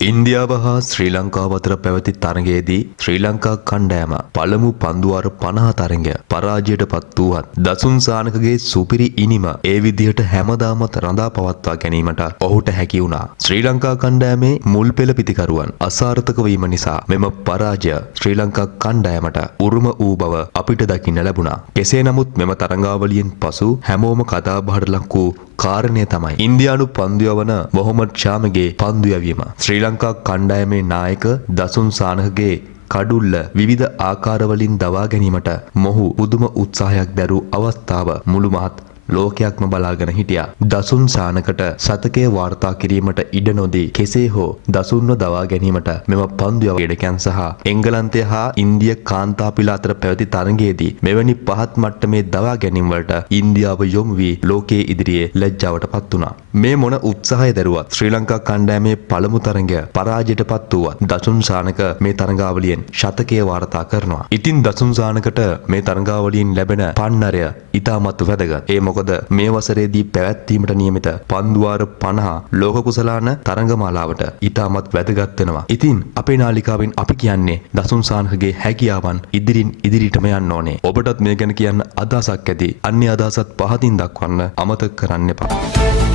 ඉන්දියාව හා ශ්‍රී ලංකාව අතර පැවති තරගයේදී ශ්‍රී ලංකා කණ්ඩායම පළමු පන්දුවාර 50 තරගය පරාජයට පත් වූවත් දසුන් සානකගේ සුපිරි ඉනිම ඒ විදිහට හැමදාමත් රඳා පවත්වා ගැනීමට ඔහුට හැකි වුණා. ශ්‍රී ලංකා කණ්ඩායමේ මුල් පෙළ පිතිකරුවන් අසාර්ථක වීම නිසා මෙම පරාජය ශ්‍රී ලංකා කණ්ඩායමට උරුම වූ බව අපිට දකින්න ලැබුණා. කෙසේ නමුත් මෙම තරගාවලියෙන් පසු හැමෝම කතාබහට ලක් වූ කාරණය තමයි ඉන්දියානු පන්දු යවන මොහොමඩ් ශාමගේ පන්දු යැවීම. ශ්‍රී ලංකා කණ්ඩායමේ නායක දසුන් සානකගේ කඩුල්ල විවිධ ආකාරවලින් දවා ගැනීමට මොහු පුදුම උත්සාහයක් දැරූ අවස්ථාව මුළු මහත් ලෝකයක්ම බලාගෙන හිටියා. දසුන් සානකට සතකය වාර්තා කිරීමට ඉඩ නොදී කෙසේ හෝ දසුන්ව දවා ගැනීමට මෙම පන්දු යවේඩකයන් සහ එංගලන්තය හා ඉන්දිය කාන්තාපිල අතර පැවති තරගයේදී මෙවැනි පහත් මට්ටමේ දවා ගැනීම වලට ඉන්දියාව යොමු වී ලෝකයේ ඉදිරියේ ලැජ්ජාවට පත් වුණා. මේ මොන උත්සාහය දැරුවත් ශ්‍රී ලංකා කණ්ඩායමේ පළමු තරගය පරාජයට පත් වුවත් දසුන් සානක මේ තරගාවලියෙන් ශතකය වාර්තා කරනවා. ඉතින් දසුන් සානකට මේ තරගාවලියෙන් ලැබෙන පන්නරය ඉතාමත් වැදගත්. ඒ මොකද මේ වසරේදී පැවැත්වීමට නියමිත පන්දුවාර 50 ලෝක කුසලාන තරඟමාලාවට ඉතාමත් වැදගත් වෙනවා. ඉතින් අපේ නාලිකාවෙන් අපි කියන්නේ දසුන් සානකගේ හැකියාවන් ඉදිරියටම යන්න ඕනේ. ඔබටත් මේ ගැන කියන්න අදහසක් ඇති. අන්නේ අදහසත් පහතින් දක්වන්න අමතක කරන්න එපා.